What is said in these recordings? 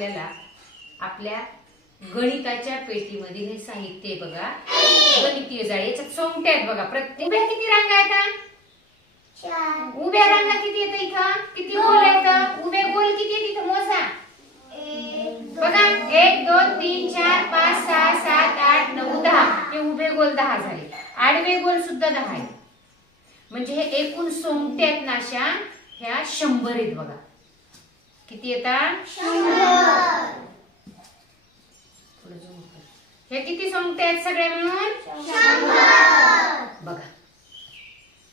आपल्याला आपल्या गणिताच्या पेटीमधील हे साहित्य आहे बघा, गणितीय जाळी. याच्यात सोंगट्या आहेत बघा. प्रत्येक उभ्या किती रांगा आहेत? 4. उभ्या रांगा किती आहेत इथं? किती गोल आहेत? उभे गोल किती आहेत इथं? मोजा बघा. 1 2 3 4 5 6 7 8 9 10. हे उभे गोल 10 झाले. आडवे गोल सुद्धा 10 आहेत. म्हणजे हे एकूण सोंगट्या आहेत ना अशा ह्या 100 आहेत बघा. किती येतात? 100. हे किती सोंगट्या आहेत सगळे मिळून? 100. बघा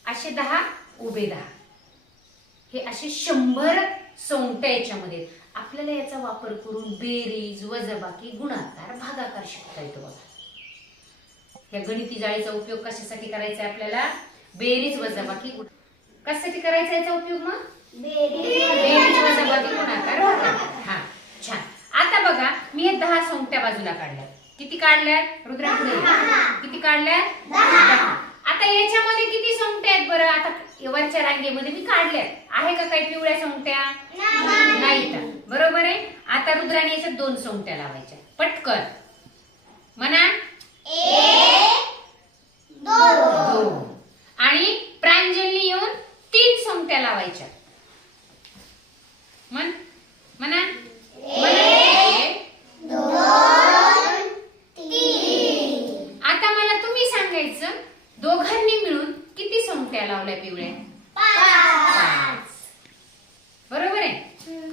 असे 10 उभे 10. हे असे 100 सोंगट्या याच्यामध्ये. आपल्याला याचा वापर करून बेरीज, वजाबाकी, गुणाकार, भागाकार शिकता येतो बघा. या गणिती जाळीचा उपयोग कशासाठी करायचा आहे आपल्याला? बेरीज, वजाबाकी, कशासाठी करायचा याचा उपयोग? मग बेरीज, वजाबाकी, गुणाकार, भागाकार. हा छान. आता बघा मी हे 10 सोंगट्या बाजूला काढल्या. किती काढल्या रुद्रा? किती काढल्या? 10. आता याच्यामध्ये किती सोंगट्या आहेत बरं? आता वरच्या रांगेमध्ये मी काढल्या. आहे का काही पिवळ्या सोंगट्या? नाही. बरोबर आहे. आता रुद्राने याच्यात 2 सोंगट्या लावायच्या. पटकन म्हणा. 1 2. आणि प्रांजलने येऊन 3 सोंगट्या लावायच्या. म्हणा. 1 2 3. आता मला तुम्ही सांगायचं दोघांनी मिळून किती सोंगट्या लावल्या पिवळ्या? 5. बरोबर आहे.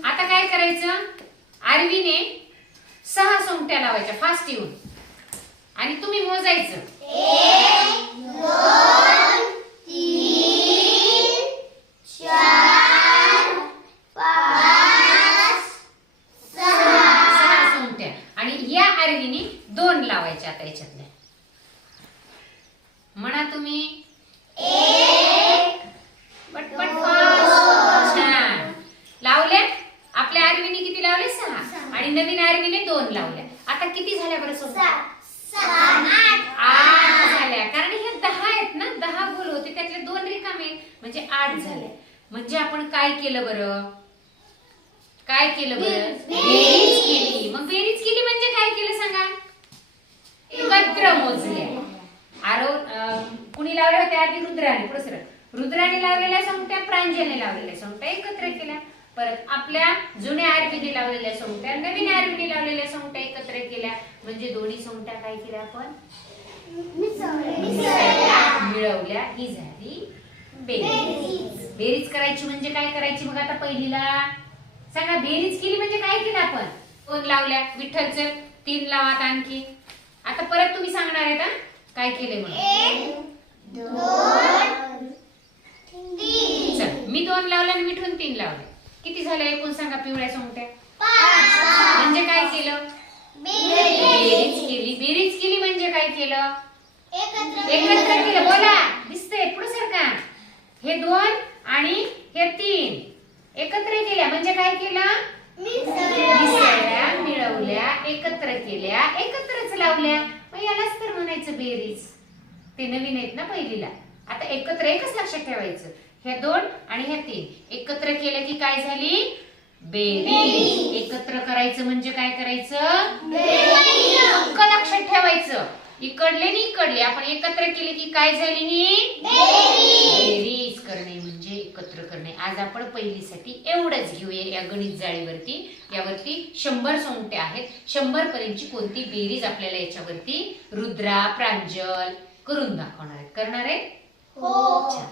आता काय करायचं? आरवीने 6 सोंगट्या लावायच्या फास्ट येऊन आणि तुम्ही मोजायचं. 1 2 3 4 5 6 सोंगट्या. आणि या आरवीने 2 लावायच्या. आता याच्यातल्या म्हणा तुम्ही. 1 पटपट फास्ट. छान लावल्या. आपल्या आरवीने किती लावले? 6. आणि नवीन आरवीने 2 लावल्या. आता किती झाल्या बरं? 8 झाल्या. कारण हे 10 आहेत ना, 10 गोल होते त्यातले 2 रिकामे म्हणजे 8 झाले. म्हणजे आपण काय केलं बरं? बेरीज केली. मग बेरीज केली म्हणजे काय केलं सांगा? एकत्र मोजल्या. कुणी लावल्या होत्या आधी? रुद्राने. रुद्राने लावलेल्या सोंगट्या, प्रांजलने लावलेल्या सोंगट्या एकत्र केल्या. परत आपल्या जुन्या आरवीने लावलेल्या सोंगट्या, नवीन आरवीने लावलेल्या सोंगट्या एकत्र केल्या. म्हणजे दोन्ही सोंगट्या काय केल्या आपण? मिळवल्या. ही झाली बेरीज. बेरीज करायची म्हणजे काय करायची? मग आता पहिलीला सांगा. बेरीज केली म्हणजे काय केलं आपण? 2 लावल्या. विठ्ठलचं 3 लावात आणखी. आता परत तुम्ही सांगणार आहेत हा काय केले म्हणून. 1 2 3. चल मी 2 लावल्या आणि विठून 3 लावले. किती झाले एकूण सांगा पिवळ्या सोंगट्या? 5. म्हणजे काय केलं? बेरीज केली. बेरीज केली म्हणजे काय केलं? एकत्र केलं. बोला. दिसतंय पुढे सरका. हे 2 आणि हे 3 एकत्र केल्या म्हणजे काय केलं? मिसळल्या, मिळवल्या, एकत्र केल्या, एकत्रच लावल्या. मग यालाच तर म्हणायचं बेरीज. ते नवीन आहेत ना पहिलीला. आता एकत्र एकच लक्षात ठेवायचं. ह्या 2 आणि ह्या 3 एकत्र केलं की काय झाली? बेरीज. एकत्र करायचं म्हणजे काय करायचं? लक्षात ठेवायचं. इकडले आणि इकडले आपण एकत्र केले की काय झाली? ही बेरीज करणे म्हणजे एकत्र करणे. आज आपण पहिलीसाठी एवढंच घेऊया या गणित जाळीवरती. यावरती 100 सोंगट्या आहेत. 100 पर्यंतची कोणती बेरीज आपल्याला याच्यावरती रुद्रा, प्रांजल करून दाखवणार आहेत. करणार आहे? हो. छान.